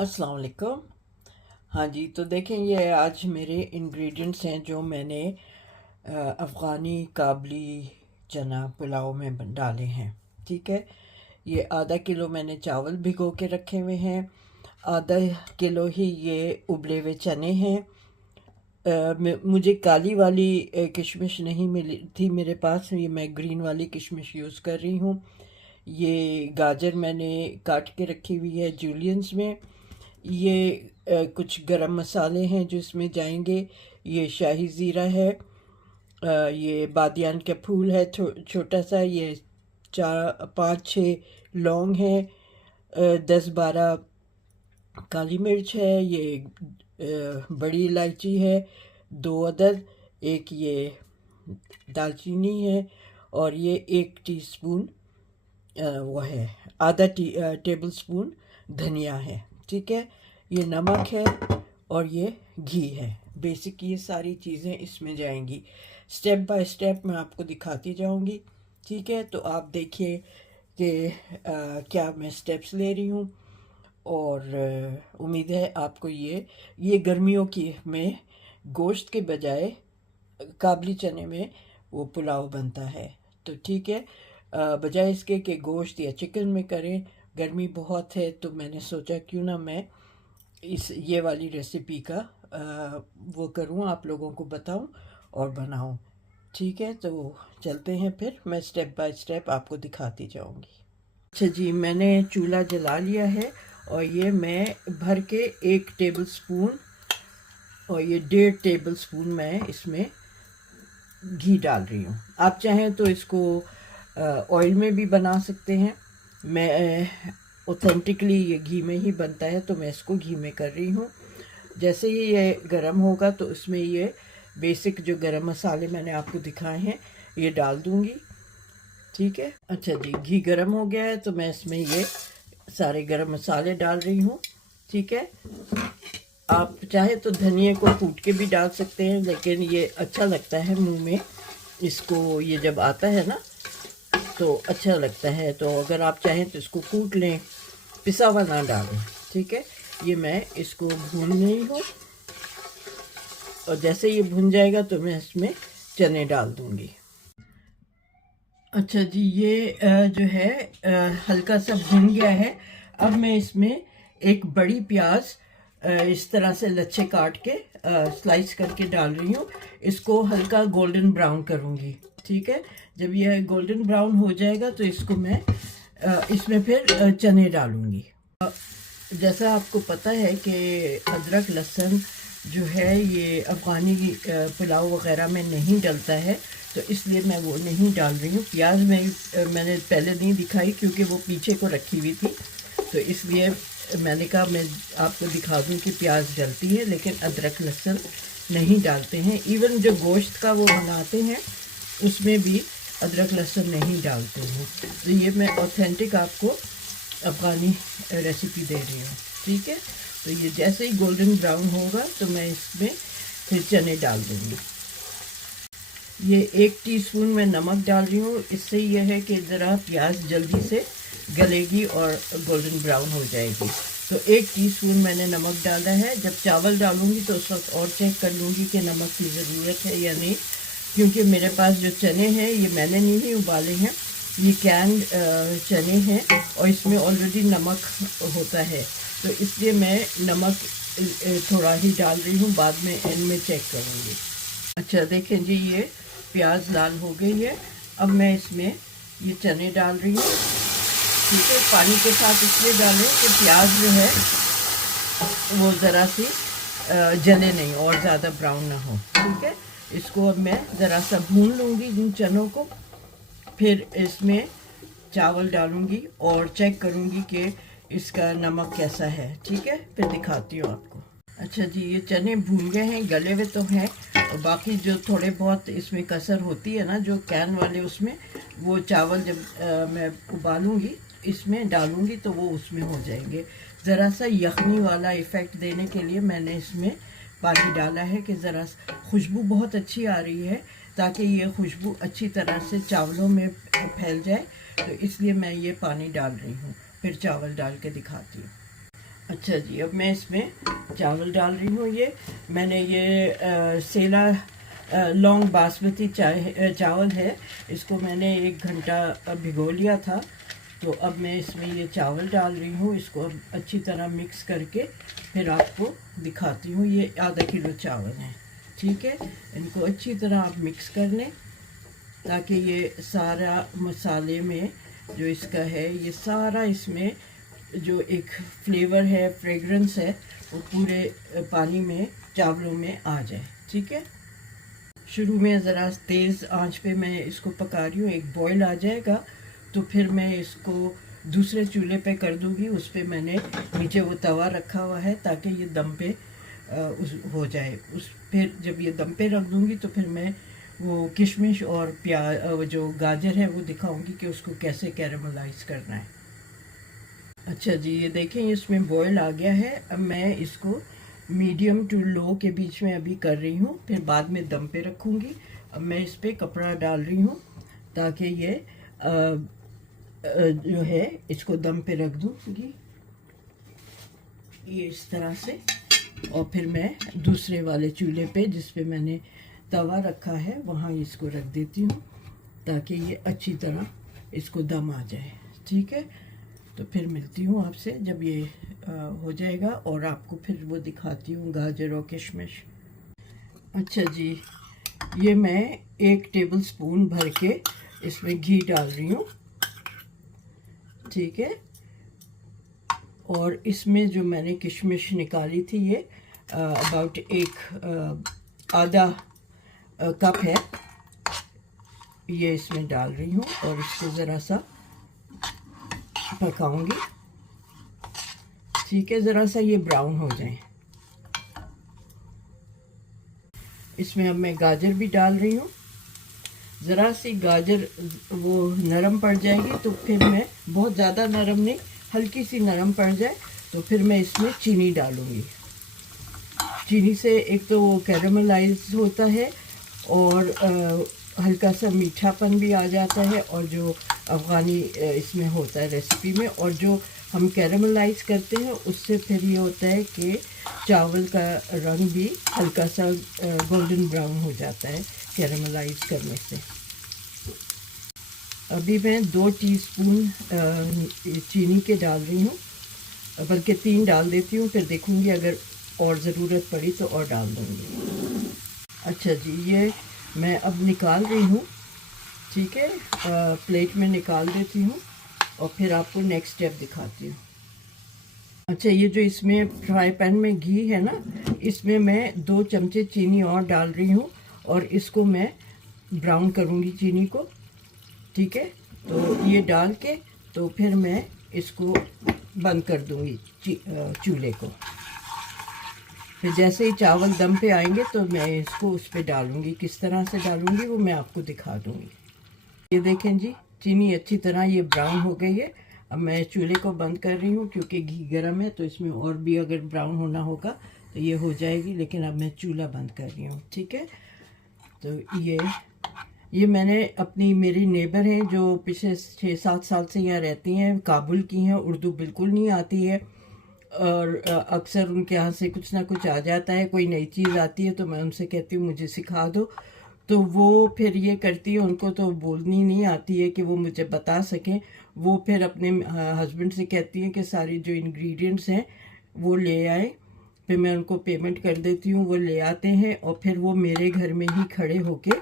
अस्सलाम वालेकुम। हाँ जी, तो देखें ये आज मेरे इंग्रेडिएंट्स हैं जो मैंने अफ़गानी काबली चना पुलाव में डाले हैं। ठीक है, ये आधा किलो मैंने चावल भिगो के रखे हुए हैं, आधा किलो ही ये उबले हुए चने हैं। मुझे काली वाली किशमिश नहीं मिली थी मेरे पास, ये मैं ग्रीन वाली किशमिश यूज़ कर रही हूँ। ये गाजर मैंने काट के रखी हुई है जूलियंस में। ये कुछ गरम मसाले हैं जो इसमें जाएंगे। ये शाही ज़ीरा है, ये बादियान का फूल है छोटा सा, ये 4-5-6 लौंग है, 10-12 काली मिर्च है, ये बड़ी इलायची है 2 अदद, एक ये दालचीनी है, और ये 1 टीस्पून वो है, आधा टेबल स्पून धनिया है। ठीक है, ये नमक है और ये घी है। बेसिक ये सारी चीज़ें इसमें जाएंगी। स्टेप बाय स्टेप मैं आपको दिखाती जाऊंगी। ठीक है, तो आप देखिए कि क्या मैं स्टेप्स ले रही हूँ, और उम्मीद है आपको ये गर्मियों की में गोश्त के बजाय काबली चने में वो पुलाव बनता है। तो ठीक है, बजाय इसके कि गोश्त या चिकन में करें, गर्मी बहुत है, तो मैंने सोचा क्यों ना मैं ये वाली रेसिपी का वो करूं, आप लोगों को बताऊं और बनाऊं। ठीक है, तो चलते हैं, फिर मैं स्टेप बाय स्टेप आपको दिखाती जाऊंगी। अच्छा जी, मैंने चूल्हा जला लिया है और ये मैं भर के 1 टेबल स्पून और ये 1.5 टेबल स्पून मैं इसमें घी डाल रही हूँ। आप चाहें तो इसको ऑयल में भी बना सकते हैं। मैं ऑथेंटिकली ये घी में ही बनता है, तो मैं इसको घी में कर रही हूँ। जैसे ही ये गरम होगा तो इसमें ये बेसिक जो गरम मसाले मैंने आपको दिखाए हैं ये डाल दूँगी। ठीक है, अच्छा जी, घी गरम हो गया है तो मैं इसमें ये सारे गरम मसाले डाल रही हूँ। ठीक है, आप चाहे तो धनिया को कूट के भी डाल सकते हैं, लेकिन ये अच्छा लगता है मुंह में, इसको ये जब आता है ना तो अच्छा लगता है। तो अगर आप चाहें तो इसको कूट लें, पिसा हुआ ना डालें। ठीक है, ये मैं इसको भून रही हूँ, और जैसे ये भुन जाएगा तो मैं इसमें चने डाल दूँगी। अच्छा जी, ये जो है हल्का सा भुन गया है। अब मैं इसमें एक बड़ी प्याज इस तरह से लच्छे काट के स्लाइस करके डाल रही हूँ। इसको हल्का गोल्डन ब्राउन करूँगी। ठीक है, जब यह गोल्डन ब्राउन हो जाएगा तो इसको मैं इसमें फिर चने डालूँगी। जैसा आपको पता है कि अदरक लहसुन जो है ये अफ़गानी पुलाव वग़ैरह में नहीं डलता है, तो इसलिए मैं वो नहीं डाल रही हूँ। प्याज मैंने पहले नहीं दिखाई क्योंकि वो पीछे को रखी हुई थी, तो इसलिए मैंने कहा मैं आपको दिखा दूँ कि प्याज डलती है, लेकिन अदरक लहसुन नहीं डालते हैं। इवन जो गोश्त का वो बनाते हैं उसमें भी अदरक लहसुन नहीं डालते हैं। तो ये मैं ऑथेंटिक आपको अफ़गानी रेसिपी दे रही हूँ। ठीक है, तो ये जैसे ही गोल्डन ब्राउन होगा तो मैं इसमें फिर चने डाल दूँगी। ये 1 टीस्पून मैं नमक डाल रही हूँ, इससे यह है कि ज़रा प्याज जल्दी से गलेगी और गोल्डन ब्राउन हो जाएगी। तो 1 टीस्पून मैंने नमक डाला है। जब चावल डालूँगी तो उस वक्त और चेक कर लूँगी कि नमक की ज़रूरत है या नहीं, क्योंकि मेरे पास जो चने हैं ये मैंने नहीं उबाले हैं, ये कैन चने हैं और इसमें ऑलरेडी नमक होता है, तो इसलिए मैं नमक थोड़ा ही डाल रही हूँ, बाद में एंड में चेक करूँगी। अच्छा देखें जी, ये प्याज लाल हो गई है। अब मैं इसमें ये चने डाल रही हूँ। ठीक है, पानी के साथ इसलिए डालें कि प्याज जो है वो ज़रा सी जले नहीं और ज़्यादा ब्राउन ना हो। ठीक है, इसको अब मैं ज़रा सा भून लूँगी इन चनों को, फिर इसमें चावल डालूँगी और चेक करूँगी कि इसका नमक कैसा है। ठीक है, फिर दिखाती हूँ आपको। अच्छा जी, ये चने भून गए हैं, गले हुए तो हैं, और बाकी जो थोड़े बहुत इसमें कसर होती है ना जो कैन वाले, उसमें वो चावल जब मैं उबालूँगी इसमें डालूँगी तो वो उसमें हो जाएंगे। ज़रा सा यखनी वाला इफ़ेक्ट देने के लिए मैंने इसमें पानी डाला है कि ज़रा खुशबू बहुत अच्छी आ रही है, ताकि ये खुशबू अच्छी तरह से चावलों में फैल जाए, तो इसलिए मैं ये पानी डाल रही हूँ। फिर चावल डाल के दिखाती हूँ। अच्छा जी, अब मैं इसमें चावल डाल रही हूँ। ये मैंने ये सेला लॉन्ग बासमती चावल है। इसको मैंने 1 घंटा भिगो लिया था। तो अब मैं इसमें ये चावल डाल रही हूँ। इसको अब अच्छी तरह मिक्स करके फिर आपको दिखाती हूँ। ये आधा किलो चावल हैं, ठीक है। इनको अच्छी तरह आप मिक्स कर लें ताकि ये सारा मसाले में जो इसका है, ये सारा इसमें जो एक फ्लेवर है, फ्रेगरेंस है, वो पूरे पानी में, चावलों में आ जाए, ठीक है। शुरू में ज़रा तेज़ आंच पे मैं इसको पका रही हूँ। एक बॉईल आ जाएगा तो फिर मैं इसको दूसरे चूल्हे पे कर दूँगी। उस पर मैंने नीचे वो तवा रखा हुआ है ताकि ये दम पे हो जाए। उस फिर जब ये दम पे रख दूँगी तो फिर मैं वो किशमिश और प्याज, जो गाजर है, वो दिखाऊंगी कि उसको कैसे कैरेमलाइज करना है। अच्छा जी, ये देखें इसमें बॉयल आ गया है। अब मैं इसको मीडियम टू लो के बीच में अभी कर रही हूँ, फिर बाद में दम पे रखूँगी। अब मैं इस पर कपड़ा डाल रही हूँ ताकि ये जो है इसको दम पे रख दूँगी, ये इस तरह से। और फिर मैं दूसरे वाले चूल्हे पे जिस पे मैंने तवा रखा है वहाँ इसको रख देती हूँ ताकि ये अच्छी तरह इसको दम आ जाए, ठीक है। तो फिर मिलती हूँ आपसे जब ये हो जाएगा और आपको फिर वो दिखाती हूँ गाजर और किशमिश। अच्छा जी, ये मैं 1 टेबल स्पून भर के इसमें घी डाल रही हूँ, ठीक है। और इसमें जो मैंने किशमिश निकाली थी, ये अबाउट आधा कप है, ये इसमें डाल रही हूँ और इसको ज़रा सा पकाऊंगी, ठीक है। ज़रा सा ये ब्राउन हो जाए। इसमें अब मैं गाजर भी डाल रही हूँ। ज़रा सी गाजर वो नरम पड़ जाएगी तो फिर मैं, बहुत ज़्यादा नरम नहीं, हल्की सी नरम पड़ जाए तो फिर मैं इसमें चीनी डालूँगी। चीनी से एक तो वो कैरेमलाइज होता है और हल्का सा मीठापन भी आ जाता है, और जो अफ़गानी इसमें होता है रेसिपी में, और जो हम कैरेमलाइज करते हैं उससे फिर ये होता है कि चावल का रंग भी हल्का सा गोल्डन ब्राउन हो जाता है कैरेमलाइज करने से। अभी मैं 2 टीस्पून चीनी के डाल रही हूँ, बल्कि 3 डाल देती हूँ, फिर देखूँगी अगर और ज़रूरत पड़ी तो और डाल दूँगी। अच्छा जी, ये मैं अब निकाल रही हूँ, ठीक है। प्लेट में निकाल देती हूँ और फिर आपको नेक्स्ट स्टेप दिखाती हूँ। अच्छा, ये जो इसमें फ्राई पैन में घी है ना, इसमें मैं 2 चमचे चीनी और डाल रही हूँ और इसको मैं ब्राउन करूँगी चीनी को, ठीक है। तो ये डाल के तो फिर मैं इसको बंद कर दूँगी चूल्हे को। फिर जैसे ही चावल दम पे आएंगे तो मैं इसको उस पर डालूँगी। किस तरह से डालूँगी वो मैं आपको दिखा दूँगी। ये देखें जी, चीनी अच्छी तरह ये ब्राउन हो गई है। अब मैं चूल्हे को बंद कर रही हूँ क्योंकि घी गर्म है, तो इसमें और भी अगर ब्राउन होना होगा तो ये हो जाएगी, लेकिन अब मैं चूल्हा बंद कर रही हूँ, ठीक है। तो ये मैंने अपनी, मेरी नेबर हैं जो पिछले 6-7 साल से यहाँ रहती हैं, काबुल की हैं, उर्दू बिल्कुल नहीं आती है और अक्सर उनके यहाँ से कुछ ना कुछ आ जाता है, कोई नई चीज़ आती है तो मैं उनसे कहती हूँ मुझे सिखा दो, तो वो फिर ये करती है। उनको तो बोलनी नहीं आती है कि वो मुझे बता सकें। वो फिर अपने हस्बैंड से कहती हैं कि सारी जो इंग्रेडिएंट्स हैं वो ले आए, फिर मैं उनको पेमेंट कर देती हूँ, वो ले आते हैं और फिर वो मेरे घर में ही खड़े होके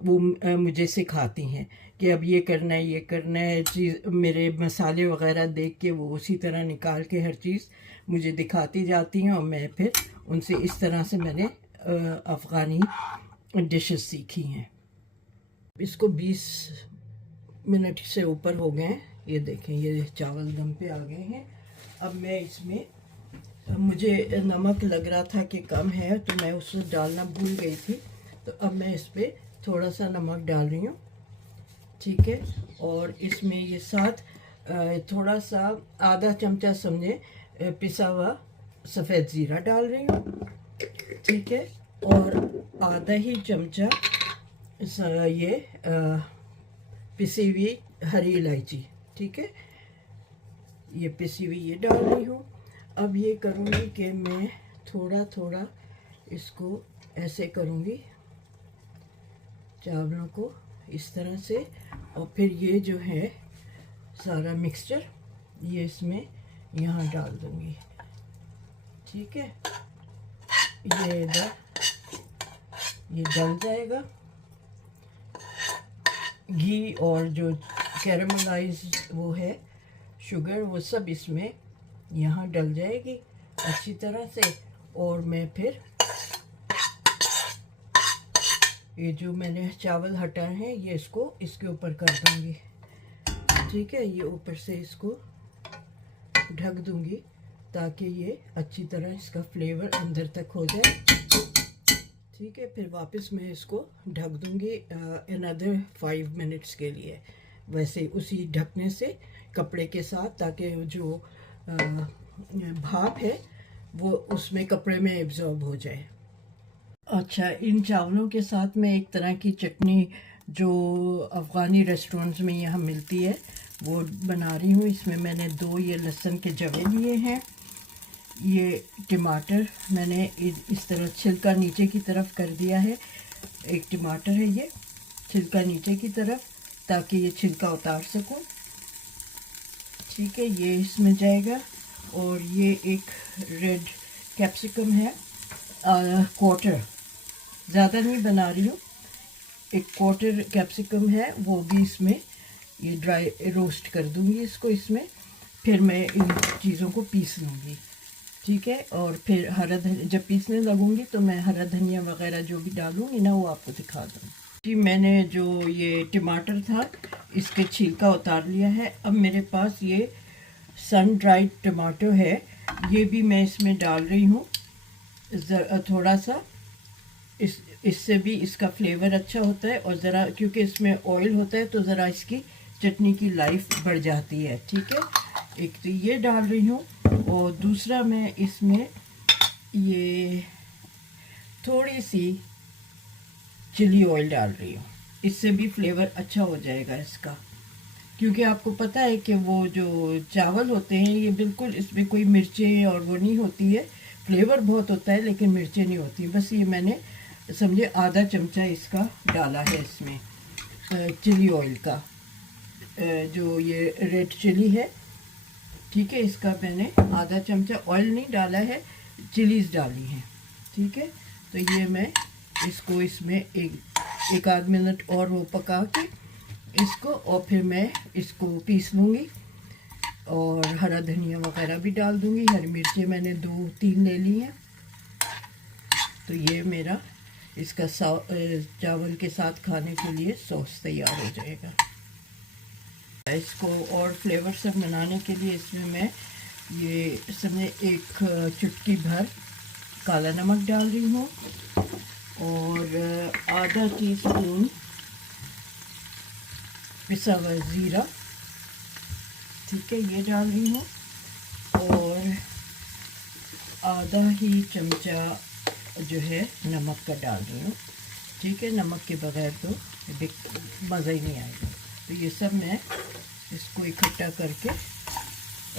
वो मुझे सिखाती हैं कि अब ये करना है, ये करना है। चीज़ मेरे मसाले वगैरह देख के वो उसी तरह निकाल के हर चीज़ मुझे दिखाती जाती हैं और मैं फिर उनसे इस तरह से मैंने अफ़गानी डिशेस सीखी हैं। इसको 20 मिनट से ऊपर हो गए हैं। ये देखें, ये चावल दम पे आ गए हैं। अब मैं इसमें, मुझे नमक लग रहा था कि कम है तो मैं उससे डालना भूल गई थी, तो अब मैं इस पर थोड़ा सा नमक डाल रही हूँ, ठीक है। और इसमें ये साथ थोड़ा सा आधा चमचा समझे पिसा हुआ सफ़ेद ज़ीरा डाल रही हूँ, ठीक है। और आधा ही चमचा ये पिसी हुई हरी इलायची, ठीक है, ये पिसी हुई ये डाल रही हूँ। अब ये करूँगी कि मैं थोड़ा थोड़ा इसको ऐसे करूँगी, चावलों को इस तरह से, और फिर ये जो है सारा मिक्सचर ये इसमें यहाँ डाल दूँगी। ठीक है, ये इधर ये डल जाएगा। घी और जो कैरामलाइज्ड वो है शुगर, वो सब इसमें यहाँ डल जाएगी अच्छी तरह से। और मैं फिर ये जो मैंने चावल हटाए हैं ये इसको इसके ऊपर कर दूँगी। ठीक है, ये ऊपर से इसको ढक दूँगी ताकि ये अच्छी तरह इसका फ्लेवर अंदर तक हो जाए। ठीक है, फिर वापस मैं इसको ढक दूँगी अनदर 5 मिनट्स के लिए, वैसे उसी ढकने से कपड़े के साथ, ताकि जो भाप है वो उसमें कपड़े में एब्जॉर्ब हो जाए। अच्छा, इन चावलों के साथ मैं एक तरह की चटनी जो अफ़गानी रेस्टोरेंट्स में यहाँ मिलती है वो बना रही हूँ। इसमें मैंने 2 ये लहसुन के जवे लिए हैं, ये टमाटर मैंने इस तरह छिलका नीचे की तरफ कर दिया है। एक टमाटर है ये, छिलका नीचे की तरफ, ताकि ये छिलका उतार सकूं। ठीक है, ये इसमें जाएगा। और ये एक रेड कैप्सिकम है, क्वार्टर, ज़्यादा नहीं बना रही हूँ, एक क्वार्टर कैप्सिकम है, वो भी इसमें ये ड्राई रोस्ट कर दूँगी इसको इसमें। फिर मैं इन चीज़ों को पीस लूँगी। ठीक है, और फिर हरा धनिया जब पीसने लगूँगी तो मैं हरा धनिया वगैरह जो भी डालूँगी ना वो आपको दिखा दूँगी। जी, मैंने जो ये टमाटर था इसके छिलका उतार लिया है। अब मेरे पास ये सन ड्राइड टमाटो है, ये भी मैं इसमें डाल रही हूँ थोड़ा सा। इससे भी इसका फ्लेवर अच्छा होता है, और ज़रा क्योंकि इसमें ऑयल होता है तो ज़रा इसकी चटनी की लाइफ बढ़ जाती है। ठीक है, एक तो ये डाल रही हूँ, और दूसरा मैं इसमें ये थोड़ी सी चिली ऑयल डाल रही हूँ, इससे भी फ्लेवर अच्छा हो जाएगा इसका। क्योंकि आपको पता है कि वो जो चावल होते हैं ये बिल्कुल, इसमें कोई मिर्चें और वो नहीं होती है, फ्लेवर बहुत होता है लेकिन मिर्चें नहीं होती। बस ये मैंने समझे आधा चमचा इसका डाला है इसमें चिली ऑयल का, जो ये रेड चिली है। ठीक है, इसका मैंने आधा चमचा ऑयल नहीं डाला है, चिलीज़ डाली हैं। ठीक है, तो ये मैं इसको इसमें एक आध मिनट और वो पका के इसको, और फिर मैं इसको पीस लूँगी, और हरा धनिया वगैरह भी डाल दूँगी। हरी मिर्चें मैंने 2-3 ले ली हैं। तो ये मेरा इसका चावल के साथ खाने के लिए सॉस तैयार हो जाएगा। इसको और फ्लेवर से बनाने के लिए इसमें मैं ये इसमें एक चुटकी भर काला नमक डाल रही हूँ, और आधा टीस्पून पिसा हुआ ज़ीरा, ठीक है, ये डाल रही हूँ, और आधा ही चमचा जो है नमक का डाल रही हूँ। ठीक है, नमक के बगैर तो मज़ा ही नहीं आएगा। तो ये सब मैं इसको इकट्ठा करके,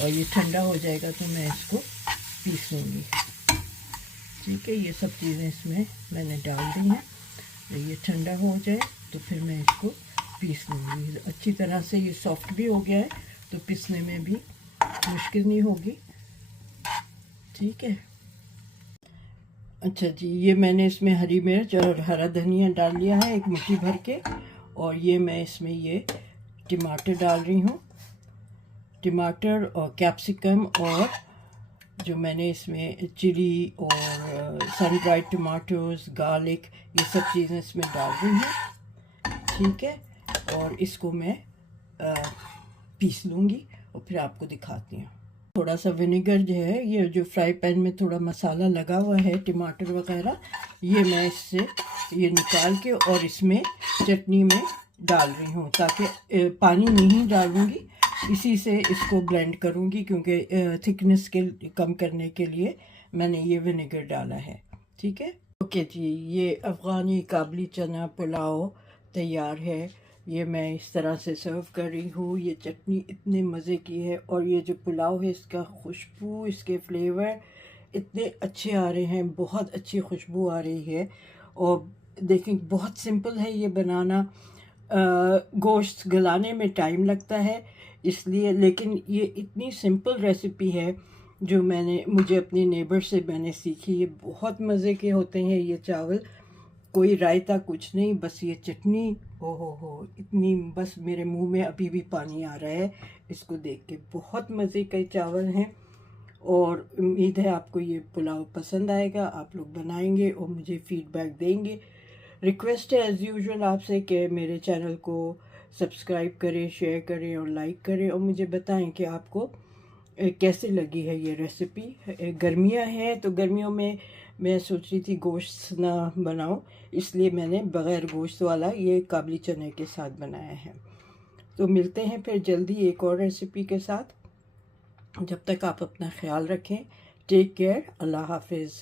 और ये ठंडा हो जाएगा तो मैं इसको पीस लूँगी। ठीक है, ये सब चीज़ें इसमें मैंने डाल दी हैं। तो ये ठंडा हो जाए तो फिर मैं इसको पीस लूँगी अच्छी तरह से। ये सॉफ्ट भी हो गया है तो पीसने में भी मुश्किल नहीं होगी। ठीक है, अच्छा जी, ये मैंने इसमें हरी मिर्च और हरा धनिया डाल लिया है एक मुट्ठी भर के, और ये मैं इसमें ये टमाटर डाल रही हूँ, टमाटर और कैप्सिकम, और जो मैंने इसमें चिली और सन ड्राइड टमाटोज़, गार्लिक, ये सब चीज़ें इसमें डाल रही हूँ। ठीक है, और इसको मैं पीस लूँगी और फिर आपको दिखाती हूँ। थोड़ा सा विनेगर जो है, ये जो फ्राई पैन में थोड़ा मसाला लगा हुआ है टमाटर वगैरह, ये मैं इससे ये निकाल के और इसमें चटनी में डाल रही हूँ, ताकि पानी नहीं डालूँगी, इसी से इसको ब्लेंड करूँगी, क्योंकि थिकनेस के कम करने के लिए मैंने ये विनेगर डाला है। ठीक है, ओके जी, ये अफ़गानी काबली चना पुलाव तैयार है। ये मैं इस तरह से सर्व कर रही हूँ। ये चटनी इतने मज़े की है और ये जो पुलाव है इसका खुशबू, इसके फ्लेवर इतने अच्छे आ रहे हैं, बहुत अच्छी खुशबू आ रही है। और देखें बहुत सिंपल है ये बनाना। गोश्त गलाने में टाइम लगता है इसलिए, लेकिन ये इतनी सिंपल रेसिपी है जो मुझे अपने नेबर से मैंने सीखी। ये बहुत मज़े के होते हैं ये चावल, कोई रायता कुछ नहीं, बस ये चटनी। हो इतनी, बस मेरे मुंह में अभी भी पानी आ रहा है इसको देख के। बहुत मज़े के चावल हैं और उम्मीद है आपको ये पुलाव पसंद आएगा। आप लोग बनाएंगे और मुझे फीडबैक देंगे। रिक्वेस्ट है एज़ यूजुअल आपसे कि मेरे चैनल को सब्सक्राइब करें, शेयर करें और लाइक करें और मुझे बताएं कि आपको कैसे लगी है ये रेसिपी। गर्मियां हैं तो गर्मियों में मैं सोच रही थी गोश्त ना बनाऊं, इसलिए मैंने बग़ैर गोश्त वाला ये काबली चने के साथ बनाया है। तो मिलते हैं फिर जल्दी एक और रेसिपी के साथ। जब तक आप अपना ख्याल रखें। Take care. अल्लाह हाफिज़।